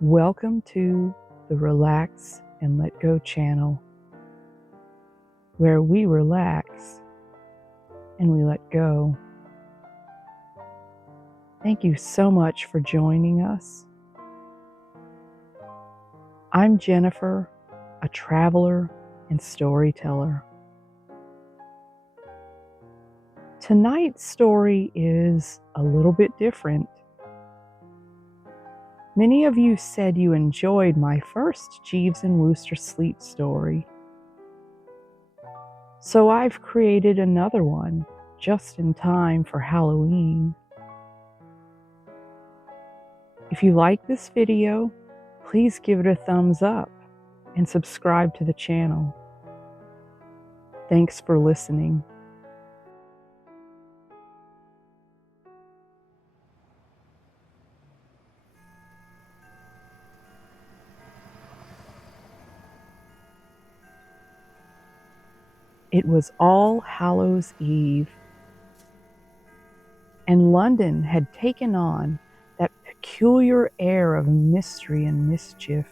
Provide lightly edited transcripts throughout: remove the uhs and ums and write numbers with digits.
Welcome to the Relax and Let Go channel, where we relax and we let go. Thank you so much for joining us. I'm Jennifer, a traveler and storyteller. Tonight's story is a little bit different. Many of you said you enjoyed my first Jeeves and Wooster sleep story. So I've created another one just in time for Halloween. If you like this video, please give it a thumbs up and subscribe to the channel. Thanks for listening. It was All Hallows Eve, and London had taken on that peculiar air of mystery and mischief.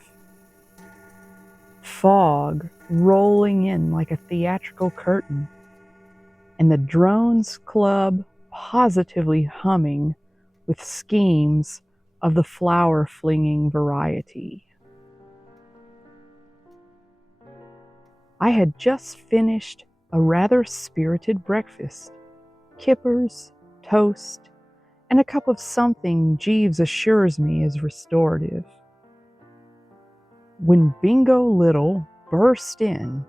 Fog rolling in like a theatrical curtain, and the Drones Club positively humming with schemes of the flower-flinging variety. I had just finished a rather spirited breakfast, kippers, toast, and a cup of something Jeeves assures me is restorative, when Bingo Little burst in,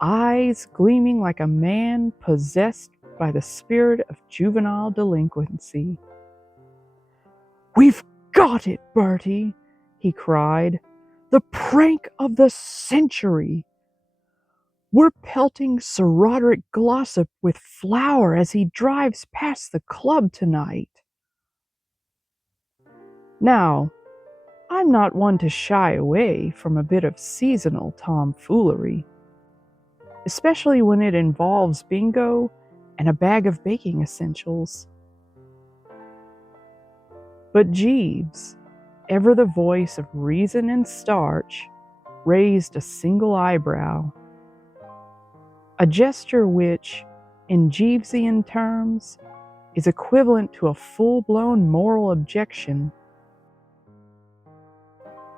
eyes gleaming like a man possessed by the spirit of juvenile delinquency. "We've got it, Bertie," he cried. "The prank of the century. We're pelting Sir Roderick Glossop with flour as he drives past the club tonight." Now, I'm not one to shy away from a bit of seasonal tomfoolery, especially when it involves bingo and a bag of baking essentials. But Jeeves, ever the voice of reason and starch, raised a single eyebrow, a gesture which, in Jeevesian terms, is equivalent to a full-blown moral objection.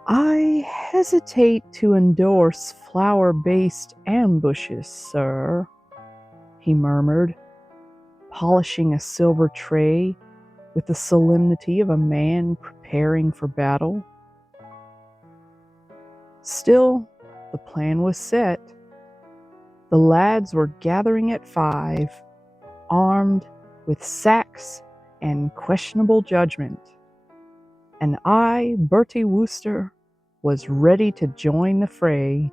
"I hesitate to endorse flower-based ambushes, sir," he murmured, polishing a silver tray with the solemnity of a man preparing for battle. Still, the plan was set. The lads were gathering at 5, armed with sacks and questionable judgment, and I, Bertie Wooster, was ready to join the fray,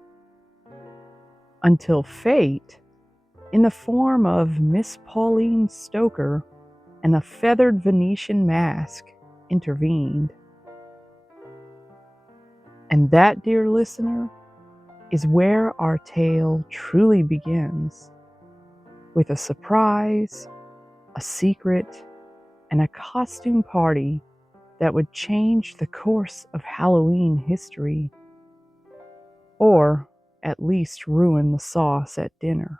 until fate, in the form of Miss Pauline Stoker and a feathered Venetian mask, intervened. And that, dear listener, is where our tale truly begins, with a surprise, a secret, and a costume party that would change the course of Halloween history, or at least ruin the sauce at dinner.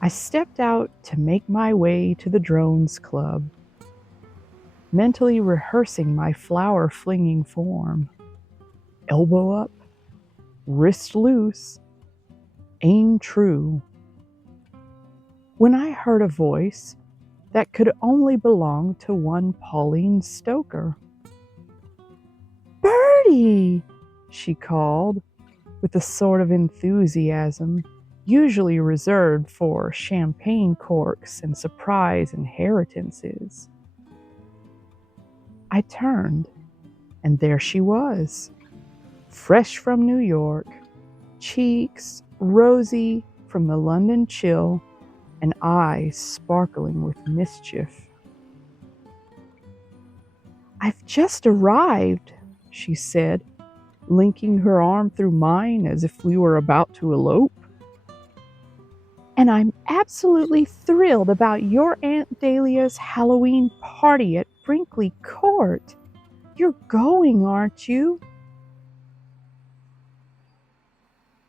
I stepped out to make my way to the Drones Club, mentally rehearsing my flower-flinging form. Elbow up, wrist loose, aim true, when I heard a voice that could only belong to one Pauline Stoker. "Bertie!" she called, with the sort of enthusiasm usually reserved for champagne corks and surprise inheritances. I turned, and there she was, fresh from New York, cheeks rosy from the London chill, and eyes sparkling with mischief. "I've just arrived," she said, linking her arm through mine as if we were about to elope. And I'm absolutely thrilled about your Aunt Dahlia's Halloween party at Brinkley Court. You're going, aren't you?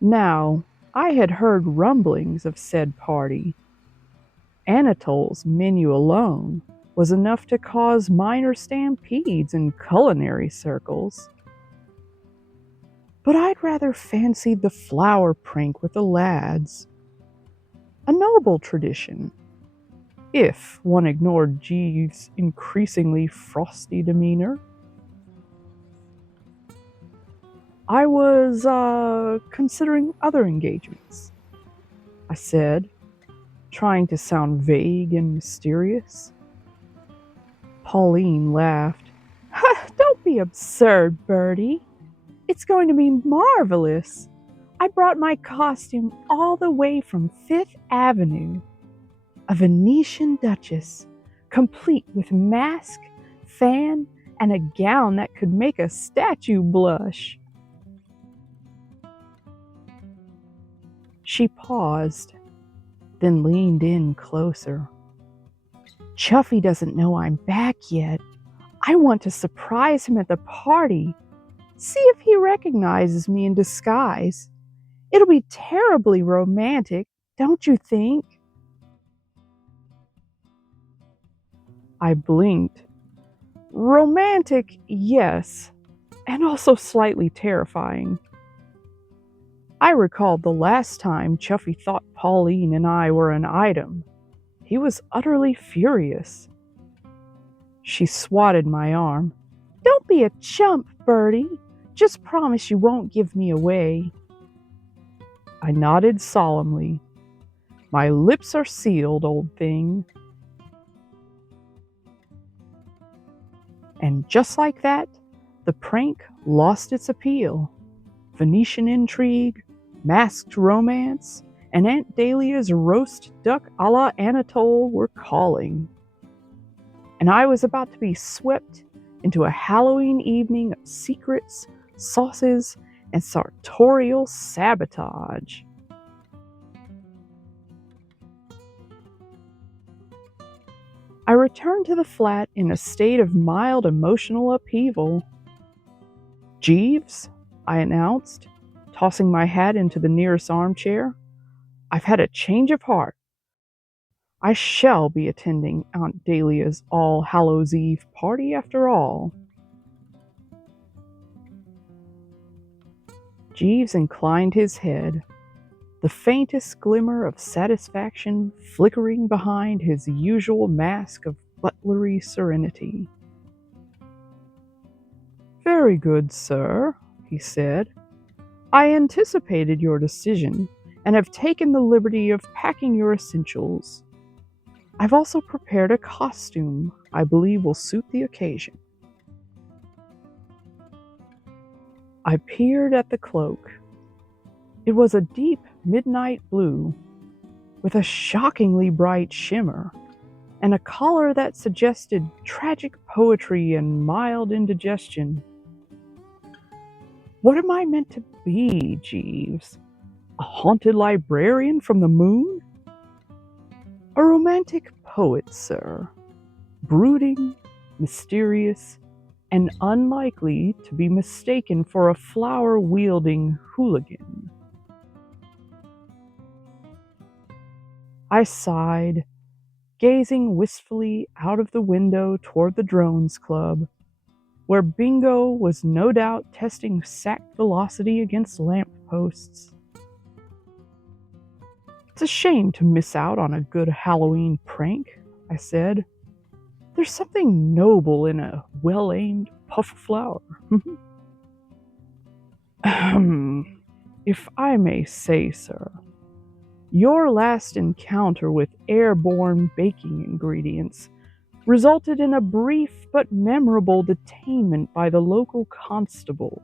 Now, I had heard rumblings of said party. Anatole's menu alone was enough to cause minor stampedes in culinary circles. But I'd rather fancied the flower prank with the lads. A noble tradition, if one ignored Jeeves' increasingly frosty demeanor. I was, considering other engagements, I said, trying to sound vague and mysterious. Pauline laughed. Don't be absurd, Bertie. It's going to be marvelous. I brought my costume all the way from Fifth Avenue. A Venetian duchess, complete with mask, fan, and a gown that could make a statue blush. She paused, then leaned in closer. Chuffy doesn't know I'm back yet. I want to surprise him at the party. See if he recognizes me in disguise. It'll be terribly romantic, don't you think? I blinked. Romantic, yes, and also slightly terrifying. I recalled the last time Chuffy thought Pauline and I were an item. He was utterly furious. She swatted my arm. Don't be a chump, Bertie. Just promise you won't give me away. I nodded solemnly. My lips are sealed, old thing. And just like that, the prank lost its appeal. Venetian intrigue, masked romance, and Aunt Dahlia's roast duck a la Anatole were calling. And I was about to be swept into a Halloween evening of secrets, sauces, and sartorial sabotage. I returned to the flat in a state of mild emotional upheaval. Jeeves, I announced, tossing my hat into the nearest armchair, I've had a change of heart. I shall be attending Aunt Dahlia's All Hallows Eve party after all. Jeeves inclined his head, the faintest glimmer of satisfaction flickering behind his usual mask of butlery serenity. Very good, sir, he said. I anticipated your decision and have taken the liberty of packing your essentials. I've also prepared a costume I believe will suit the occasion. I peered at the cloak. It was a deep midnight blue with a shockingly bright shimmer and a collar that suggested tragic poetry and mild indigestion. What am I meant to be, Jeeves? A haunted librarian from the moon? A romantic poet, sir. Brooding, mysterious, and unlikely to be mistaken for a flower-wielding hooligan. I sighed, gazing wistfully out of the window toward the Drones Club, where Bingo was no doubt testing sack velocity against lampposts. It's a shame to miss out on a good Halloween prank, I said. There's something noble in a well-aimed puff of flour. If I may say, sir, your last encounter with airborne baking ingredients resulted in a brief but memorable detainment by the local constable.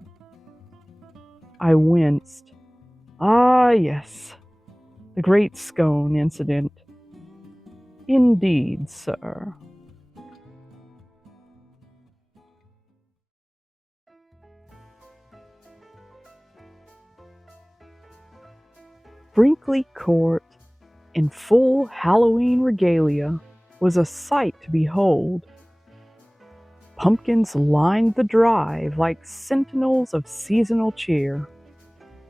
I winced. Ah, yes, the Great Scone incident. Indeed, sir. Brinkley Court, in full Halloween regalia, was a sight to behold. Pumpkins lined the drive like sentinels of seasonal cheer,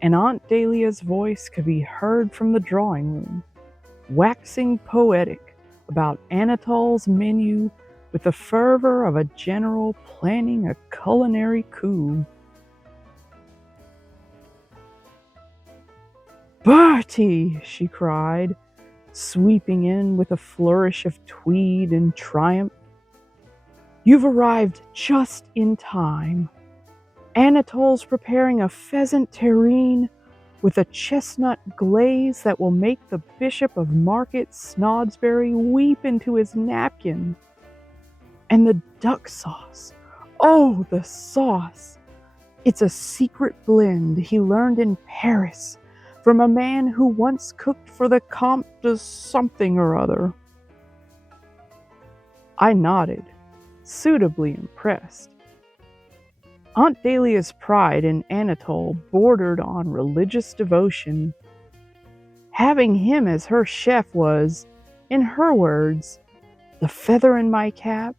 and Aunt Dahlia's voice could be heard from the drawing room, waxing poetic about Anatole's menu with the fervor of a general planning a culinary coup. "Bertie!" she cried, sweeping in with a flourish of tweed in triumph. "You've arrived just in time. Anatole's preparing a pheasant terrine with a chestnut glaze that will make the Bishop of Market Snodsbury weep into his napkin. And the duck sauce. Oh, the sauce! It's a secret blend he learned in Paris from a man who once cooked for the Comte de something or other." I nodded, suitably impressed. Aunt Dahlia's pride in Anatole bordered on religious devotion. Having him as her chef was, in her words, the feather in my cap,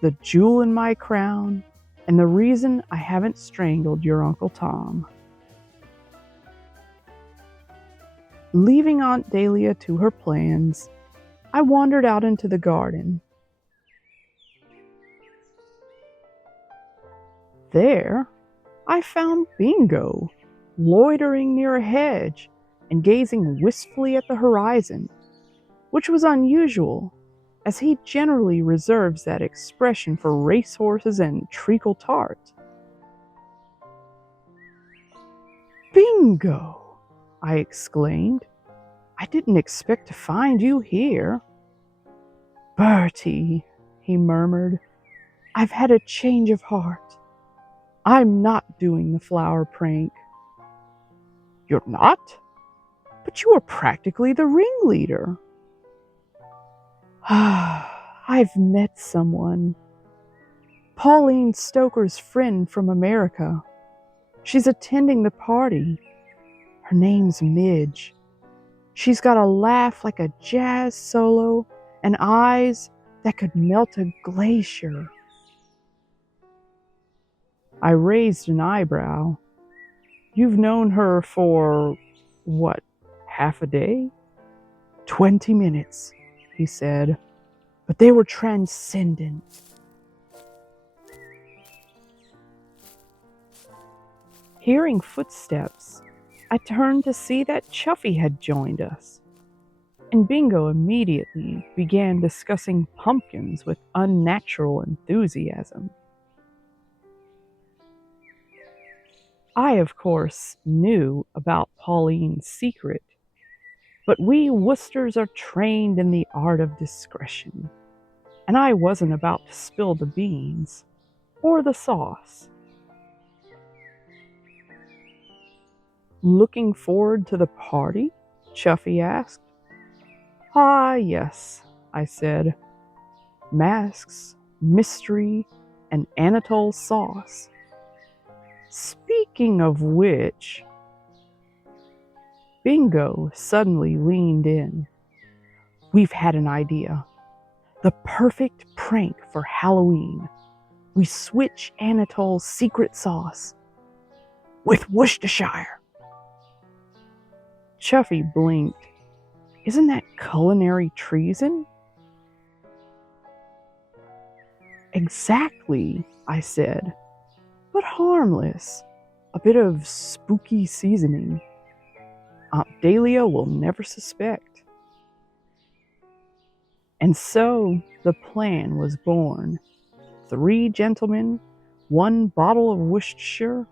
the jewel in my crown, and the reason I haven't strangled your Uncle Tom. Leaving Aunt Dahlia to her plans, I wandered out into the garden. There, I found Bingo, loitering near a hedge and gazing wistfully at the horizon, which was unusual, as he generally reserves that expression for racehorses and treacle tart. "Bingo!" I exclaimed. "I didn't expect to find you here." "Bertie," he murmured, "I've had a change of heart. I'm not doing the flower prank." "You're not? But you are practically the ringleader." "I've met someone. Pauline Stoker's friend from America. She's attending the party. Her name's Midge. She's got a laugh like a jazz solo and eyes that could melt a glacier." I raised an eyebrow. "You've known her for, what, half a day?" 20 minutes, he said, "but they were transcendent." Hearing footsteps, I turned to see that Chuffy had joined us, and Bingo immediately began discussing pumpkins with unnatural enthusiasm. I, of course, knew about Pauline's secret, but we Woosters are trained in the art of discretion, and I wasn't about to spill the beans or the sauce. "Looking forward to the party?" Chuffy asked. "Ah, yes," I said. "Masks, mystery, and Anatole sauce. Speaking of which..." Bingo suddenly leaned in. "We've had an idea. The perfect prank for Halloween. We switch Anatole's secret sauce with Worcestershire." Chuffy blinked. "Isn't that culinary treason?" "Exactly," I said, "but harmless. A bit of spooky seasoning. Aunt Dahlia will never suspect." And so the plan was born. 3 gentlemen, 1 bottle of Worcestershire,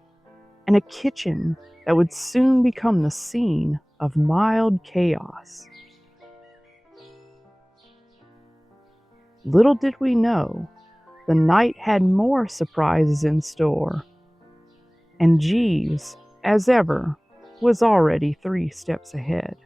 and a kitchen that would soon become the scene of mild chaos. Little did we know, the night had more surprises in store, and Jeeves, as ever, was already 3 steps ahead.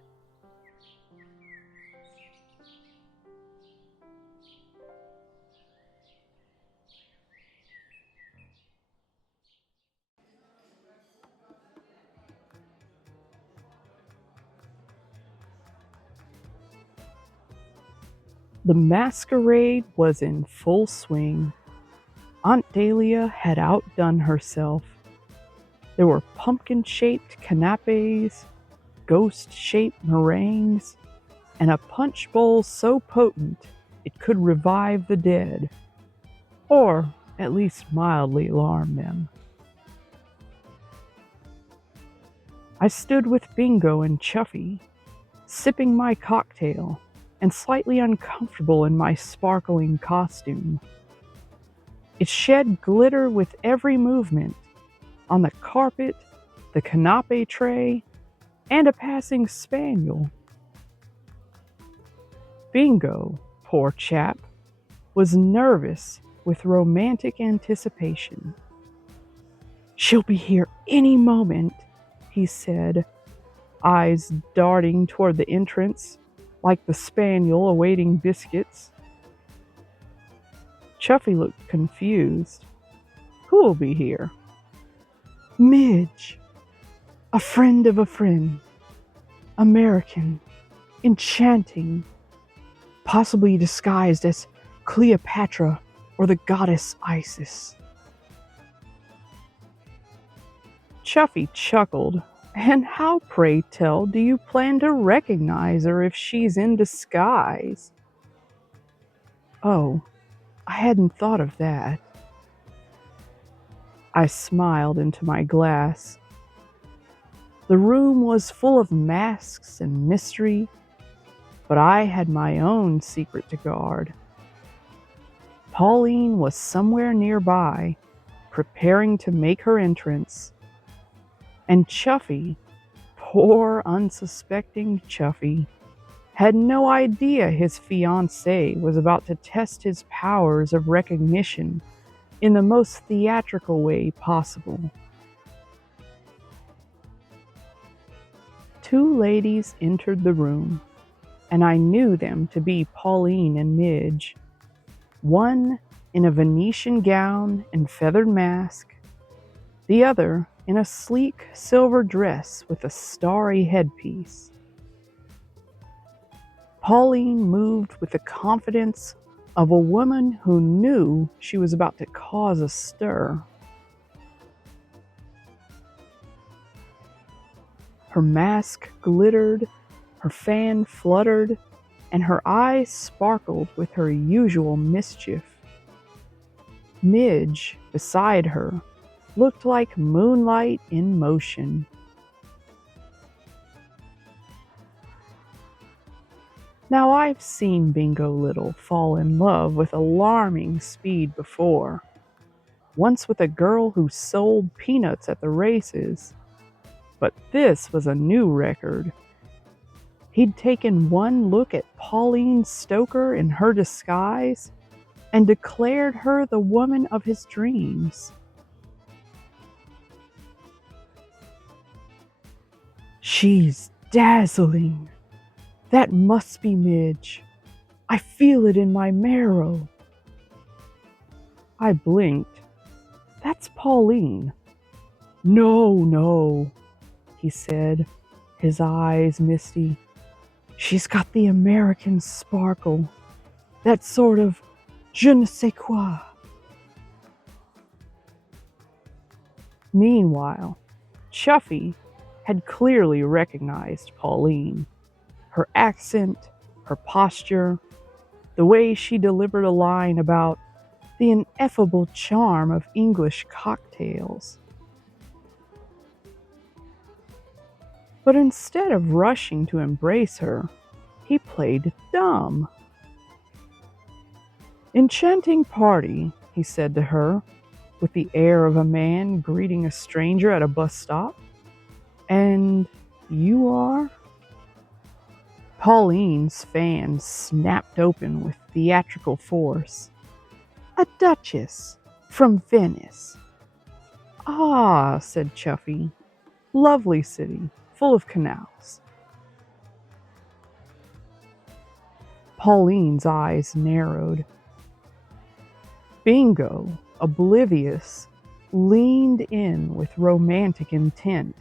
The masquerade was in full swing. Aunt Dahlia had outdone herself. There were pumpkin-shaped canapes, ghost-shaped meringues, and a punch bowl so potent it could revive the dead, or at least mildly alarm them. I stood with Bingo and Chuffy, sipping my cocktail and slightly uncomfortable in my sparkling costume. It shed glitter with every movement, on the carpet, the canapé tray, and a passing spaniel. Bingo, poor chap, was nervous with romantic anticipation. "She'll be here any moment," he said, eyes darting toward the entrance, like the spaniel awaiting biscuits. Chuffy looked confused. "Who'll be here?" "Midge, a friend of a friend. American, enchanting, possibly disguised as Cleopatra or the goddess Isis." Chuffy chuckled. "And how, pray tell, do you plan to recognize her if she's in disguise?" "Oh, I hadn't thought of that." I smiled into my glass. The room was full of masks and mystery, but I had my own secret to guard. Pauline was somewhere nearby, preparing to make her entrance, and Chuffy, poor unsuspecting Chuffy, had no idea his fiancée was about to test his powers of recognition in the most theatrical way possible. Two ladies entered the room, and I knew them to be Pauline and Midge. One in a Venetian gown and feathered mask, the other in a sleek silver dress with a starry headpiece. Pauline moved with the confidence of a woman who knew she was about to cause a stir. Her mask glittered, her fan fluttered, and her eyes sparkled with her usual mischief. Midge, beside her, looked like moonlight in motion. Now, I've seen Bingo Little fall in love with alarming speed before. Once with a girl who sold peanuts at the races. But this was a new record. He'd taken one look at Pauline Stoker in her disguise and declared her the woman of his dreams. "She's dazzling. That must be Midge. I feel it in my marrow." I blinked. "That's Pauline." No, he said, his eyes misty. "She's got the American sparkle, that sort of je ne sais quoi." Meanwhile, Chuffy had clearly recognized Pauline. Her accent, her posture, the way she delivered a line about the ineffable charm of English cocktails. But instead of rushing to embrace her, he played dumb. "Enchanting party," he said to her, with the air of a man greeting a stranger at a bus stop. "And you are?" Pauline's fan snapped open with theatrical force. "A duchess from Venice." "Ah," said Chuffy. "Lovely city, full of canals." Pauline's eyes narrowed. Bingo, oblivious, leaned in with romantic intent,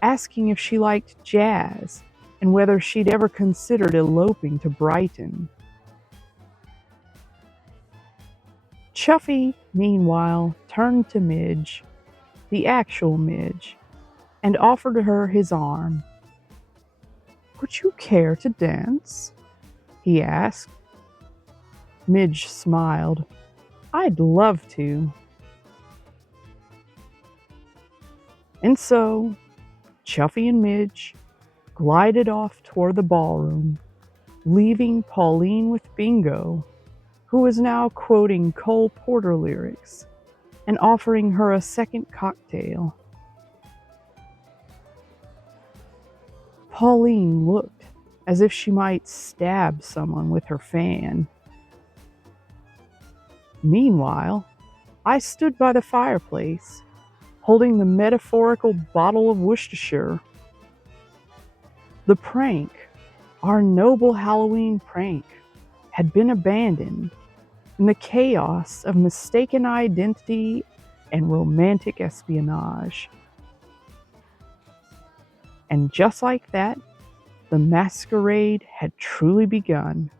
asking if she liked jazz and whether she'd ever considered eloping to Brighton. Chuffy, meanwhile, turned to Midge, the actual Midge, and offered her his arm. "Would you care to dance?" he asked. Midge smiled. "I'd love to." And so, Chuffy and Midge glided off toward the ballroom, leaving Pauline with Bingo, who was now quoting Cole Porter lyrics and offering her a second cocktail. Pauline looked as if she might stab someone with her fan. Meanwhile, I stood by the fireplace, holding the metaphorical bottle of Worcestershire. The prank, our noble Halloween prank, had been abandoned in the chaos of mistaken identity and romantic espionage. And just like that, the masquerade had truly begun.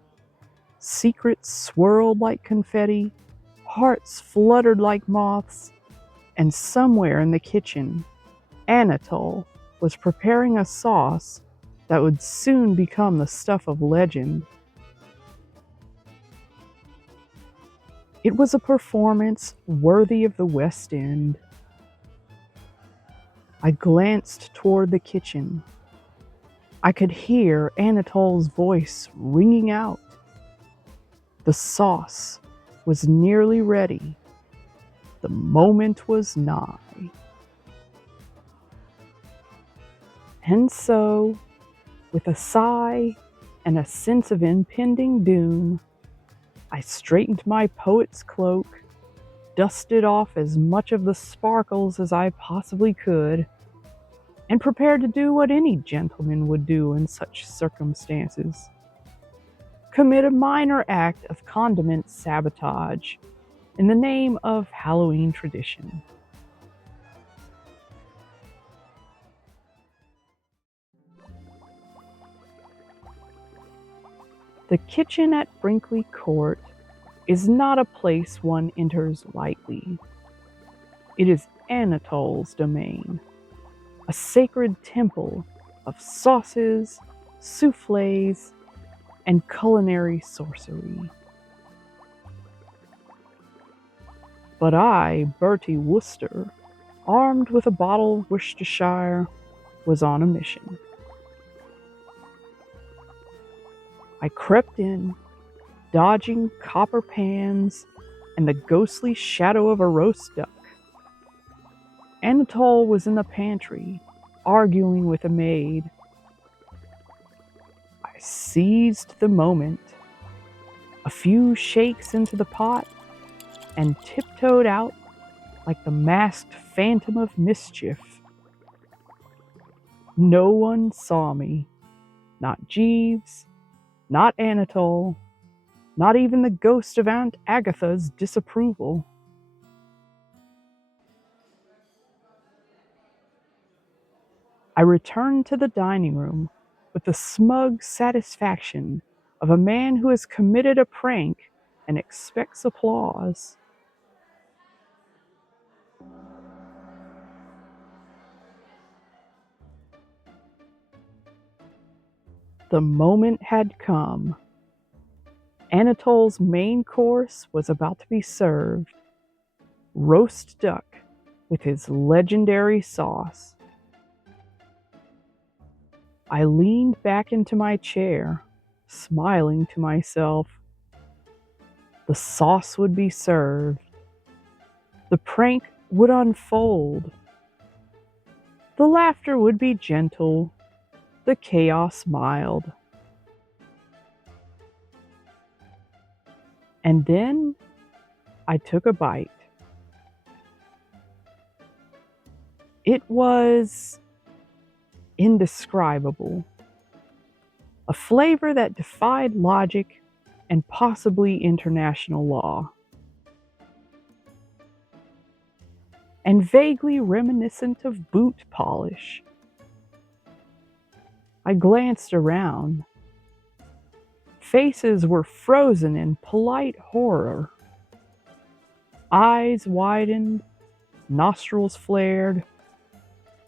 Secrets swirled like confetti, hearts fluttered like moths, and somewhere in the kitchen, Anatole was preparing a sauce that would soon become the stuff of legend. It was a performance worthy of the West End. I glanced toward the kitchen. I could hear Anatole's voice ringing out. The sauce was nearly ready. The moment was nigh. And so, with a sigh and a sense of impending doom, I straightened my poet's cloak, dusted off as much of the sparkles as I possibly could, and prepared to do what any gentleman would do in such circumstances: commit a minor act of condiment sabotage in the name of Halloween tradition. The kitchen at Brinkley Court is not a place one enters lightly. It is Anatole's domain, a sacred temple of sauces, soufflés, and culinary sorcery. But I, Bertie Wooster, armed with a bottle of Worcestershire, was on a mission. I crept in, dodging copper pans and the ghostly shadow of a roast duck. Anatole was in the pantry, arguing with a maid. I seized the moment, a few shakes into the pot, and tiptoed out like the masked phantom of mischief. No one saw me, not Jeeves, not Anatole, not even the ghost of Aunt Agatha's disapproval. I returned to the dining room with the smug satisfaction of a man who has committed a prank and expects applause. The moment had come. Anatole's main course was about to be served: roast duck with his legendary sauce. I leaned back into my chair, smiling to myself. The sauce would be served. The prank would unfold. The laughter would be gentle, the chaos mild. And then I took a bite. It was indescribable. A flavor that defied logic and possibly international law. And vaguely reminiscent of boot polish. I glanced around. Faces were frozen in polite horror. Eyes widened, nostrils flared,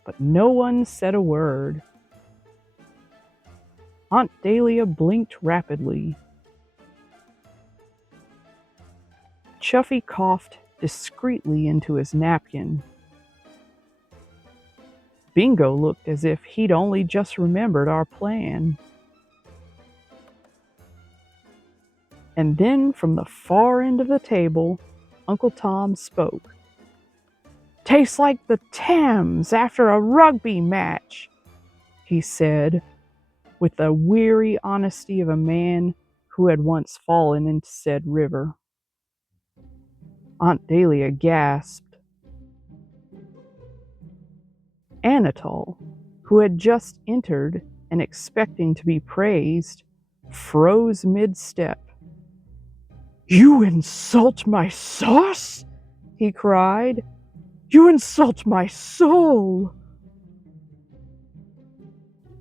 but no one said a word. Aunt Dahlia blinked rapidly. Chuffy coughed discreetly into his napkin. Bingo looked as if he'd only just remembered our plan. And then from the far end of the table, Uncle Tom spoke. "Tastes like the Thames after a rugby match," he said, with the weary honesty of a man who had once fallen into said river. Aunt Dahlia gasped. Anatole, who had just entered and expecting to be praised, froze mid-step. "You insult my sauce?" he cried. "You insult my soul!"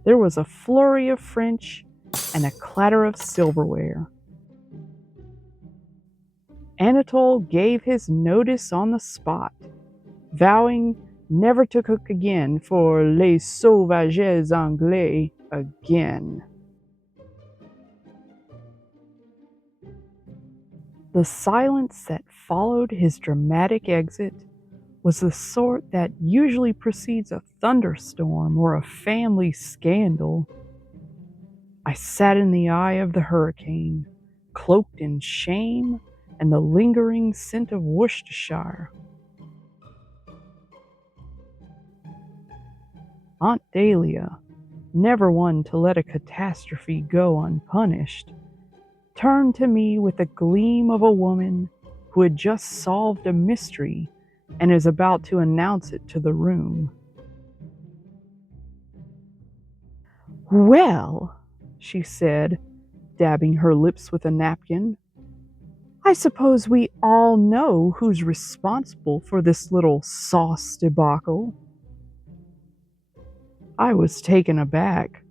There was a flurry of French and a clatter of silverware. Anatole gave his notice on the spot, vowing never to cook again for les sauvages anglais again. The silence that followed his dramatic exit was the sort that usually precedes a thunderstorm or a family scandal. I sat in the eye of the hurricane, cloaked in shame and the lingering scent of Worcestershire. Aunt Dahlia, never one to let a catastrophe go unpunished, turned to me with the gleam of a woman who had just solved a mystery and is about to announce it to the room. "Well," she said, dabbing her lips with a napkin, "I suppose we all know who's responsible for this little sauce debacle." I was taken aback.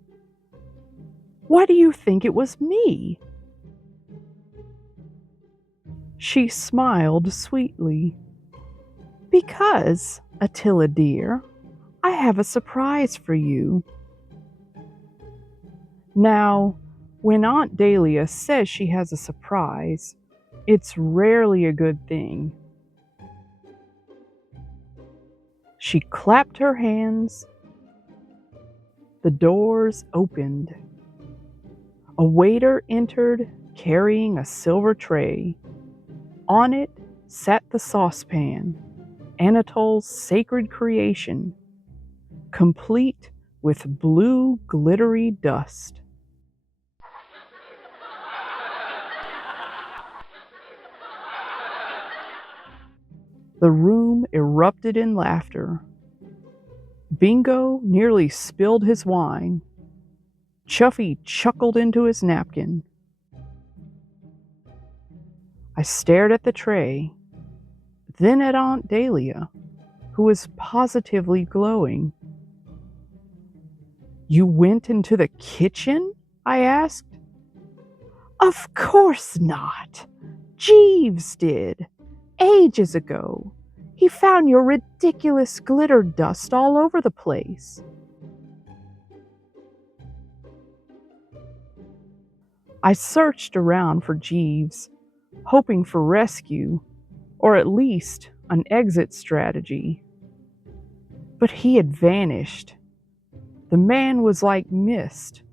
"Why do you think it was me?" She smiled sweetly. "Because, Attila dear, I have a surprise for you." Now, when Aunt Dahlia says she has a surprise, it's rarely a good thing. She clapped her hands. The doors opened. A waiter entered carrying a silver tray. On it sat the saucepan, Anatole's sacred creation, complete with blue glittery dust. The room erupted in laughter. Bingo nearly spilled his wine. Chuffy chuckled into his napkin. I stared at the tray, then at Aunt Dahlia, who was positively glowing. "You went into the kitchen?" I asked. "Of course not. Jeeves did, ages ago. He found your ridiculous glitter dust all over the place." I searched around for Jeeves, hoping for rescue, or at least an exit strategy. But he had vanished. The man was like mist,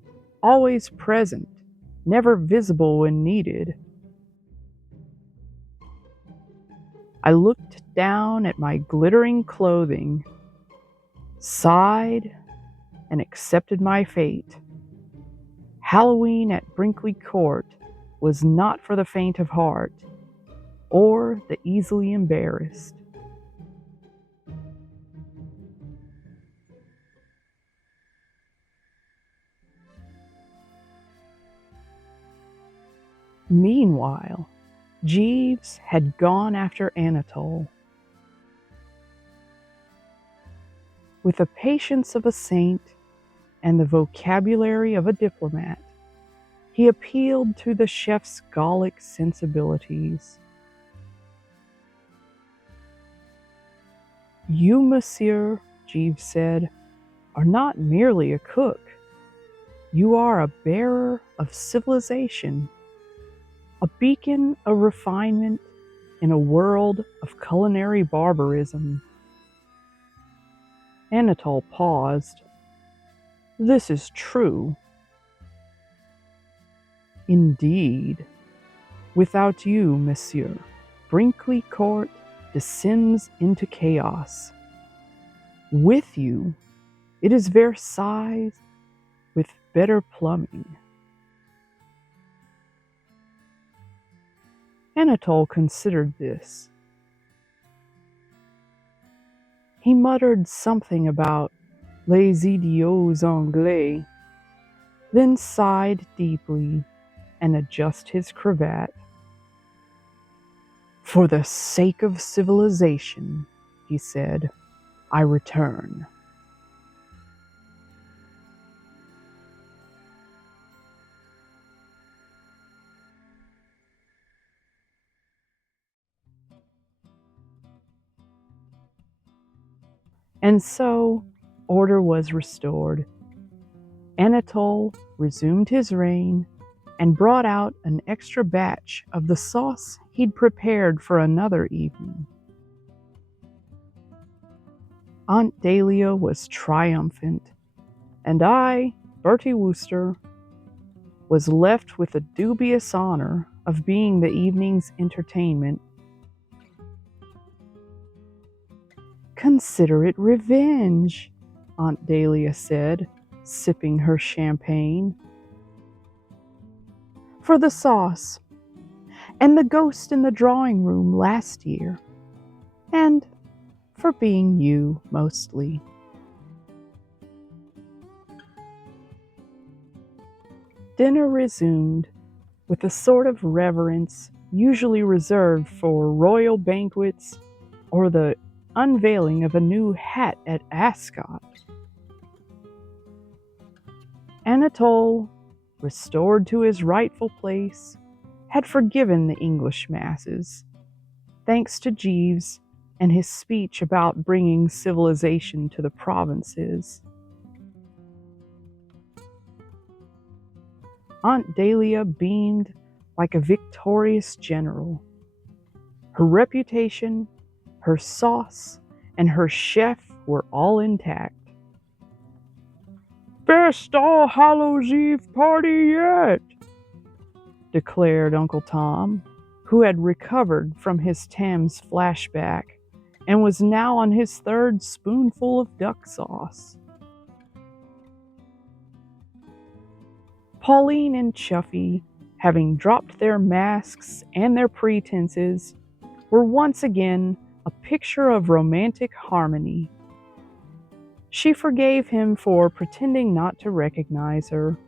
always present, never visible when needed. I looked down at my glittering clothing, sighed, and accepted my fate. Halloween at Brinkley Court was not for the faint of heart, or the easily embarrassed. Meanwhile, Jeeves had gone after Anatole. With the patience of a saint and the vocabulary of a diplomat, he appealed to the chef's Gallic sensibilities. You, monsieur, Jeeves said, are not merely a cook. You are a bearer of civilization, a beacon of refinement in a world of culinary barbarism. Anatole paused. This is true. Indeed. Without you, monsieur, Brinkley Court descends into chaos. With you, it is Versailles with better plumbing. Anatole considered this. He muttered something about les idiots anglais, then sighed deeply and adjusted his cravat. For the sake of civilization, he said, I return. And so, order was restored. Anatole resumed his reign and brought out an extra batch of the sauce he'd prepared for another evening. Aunt Dahlia was triumphant, and I, Bertie Wooster, was left with the dubious honor of being the evening's entertainment. Consider it revenge, Aunt Dahlia said, sipping her champagne. For the sauce, and the ghost in the drawing room last year, and for being you, mostly. Dinner resumed with the sort of reverence usually reserved for royal banquets or the unveiling of a new hat at Ascot. Anatole, restored to his rightful place, had forgiven the English masses, thanks to Jeeves and his speech about bringing civilization to the provinces. Aunt Dahlia beamed like a victorious general. Her reputation, her sauce, and her chef were all intact. Best All Hallows Eve party yet, declared Uncle Tom, who had recovered from his Thames flashback and was now on his third spoonful of duck sauce. Pauline and Chuffy, having dropped their masks and their pretenses, were once again a picture of romantic harmony. She forgave him for pretending not to recognize her.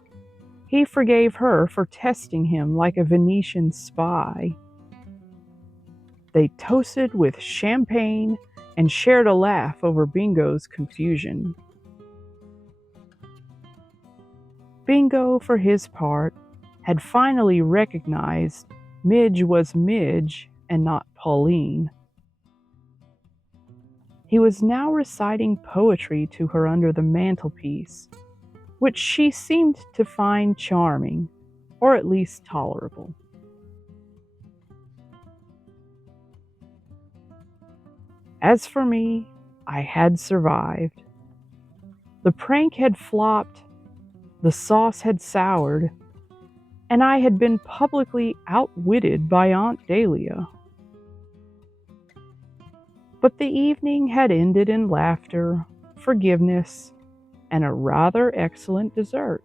He forgave her for testing him like a Venetian spy. They toasted with champagne and shared a laugh over Bingo's confusion. Bingo, for his part, had finally recognized Midge was Midge and not Pauline. He was now reciting poetry to her under the mantelpiece, which she seemed to find charming, or at least tolerable. As for me, I had survived. The prank had flopped, the sauce had soured, and I had been publicly outwitted by Aunt Dahlia. But the evening had ended in laughter, forgiveness, and a rather excellent dessert.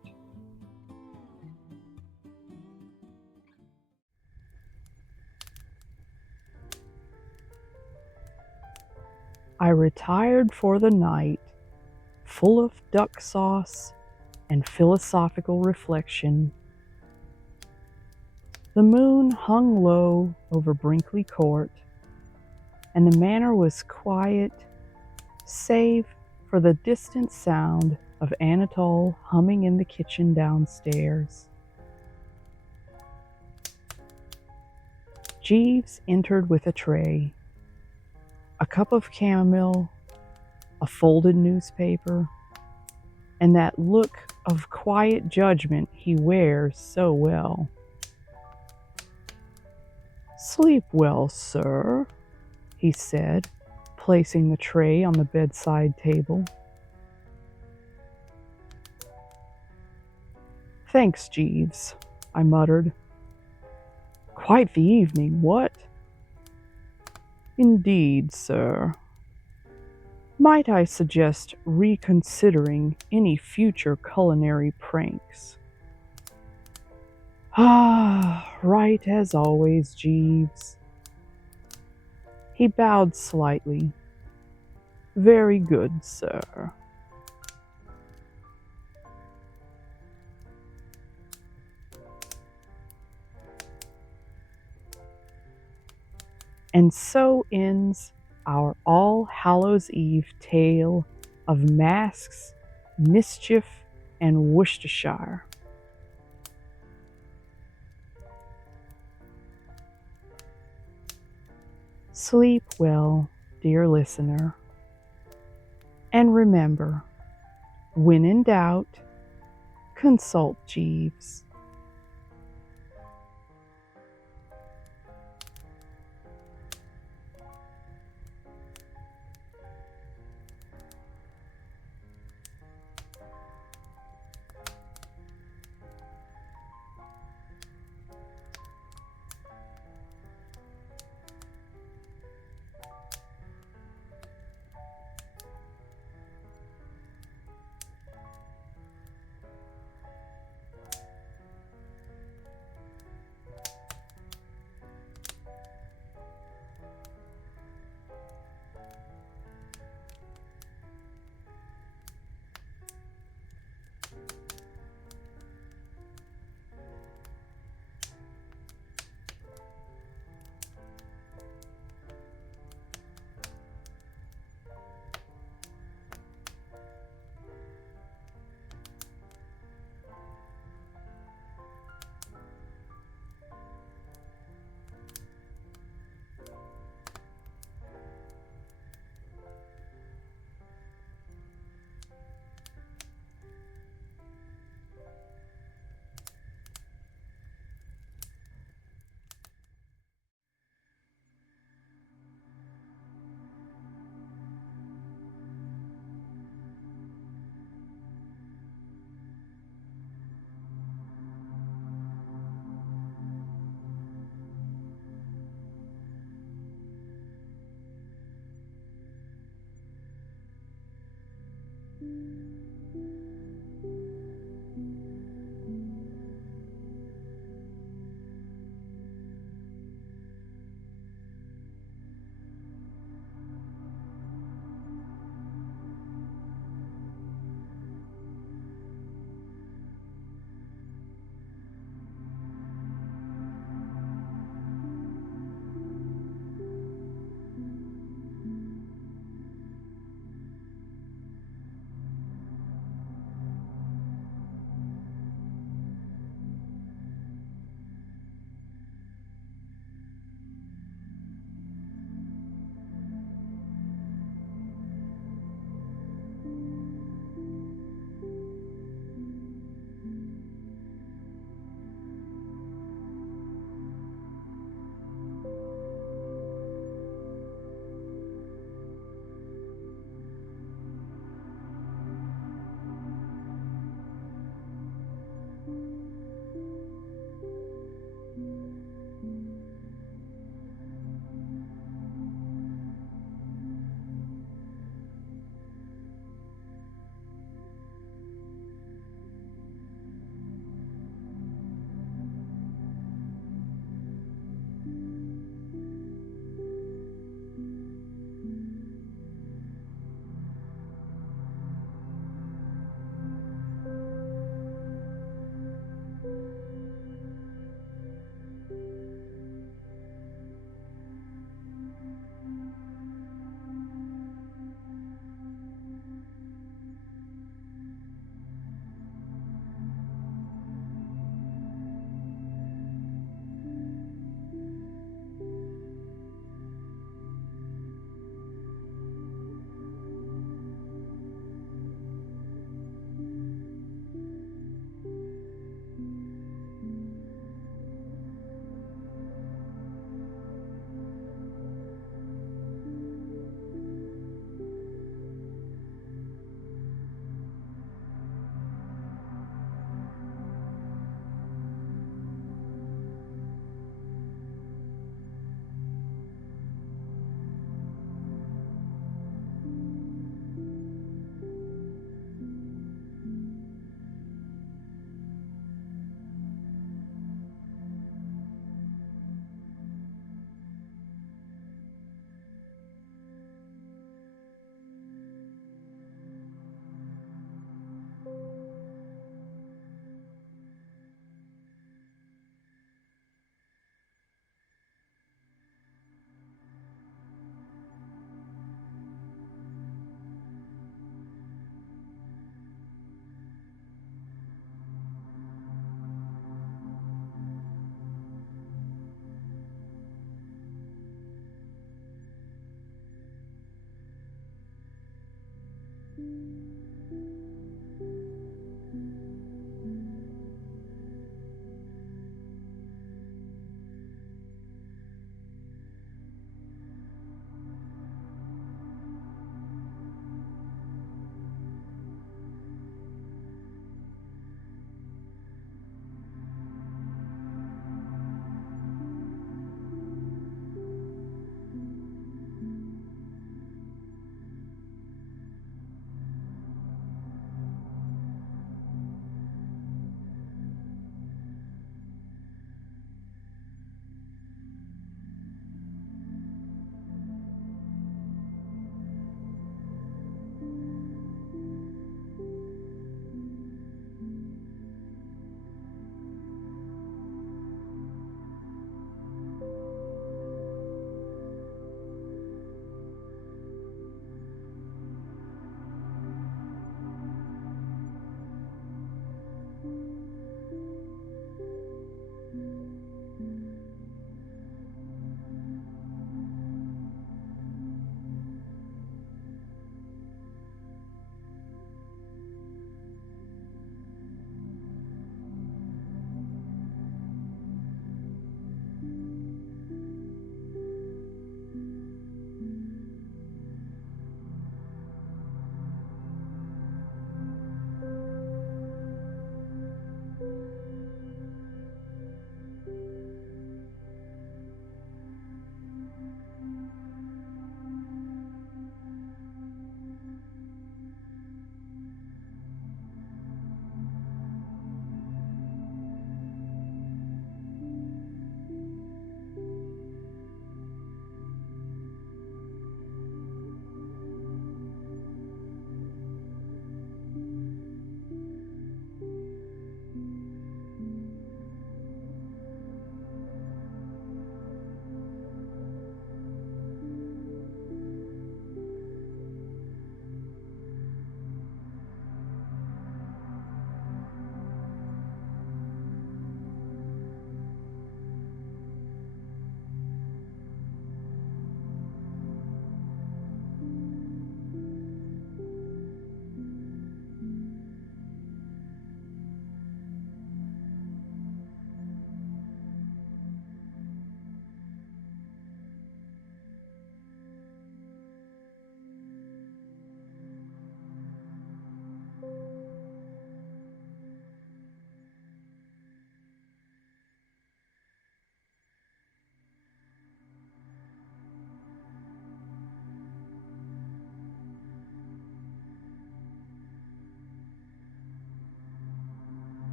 I retired for the night, full of duck sauce and philosophical reflection. The moon hung low over Brinkley Court, and the manor was quiet, save for the distant sound of Anatole humming in the kitchen downstairs. Jeeves entered with a tray, a cup of chamomile a folded newspaper, and that look of quiet judgment he wears so well. "Sleep well, sir," he said, placing the tray on the bedside table. "Thanks, Jeeves," I muttered. "Quite the evening, what?" "Indeed, sir. Might I suggest reconsidering any future culinary pranks?" "Ah, right as always, Jeeves." He bowed slightly. "Very good, sir." And so ends our All Hallows Eve tale of masks, mischief, and Worcestershire. Sleep well, dear listener. And remember, when in doubt, consult Jeeves.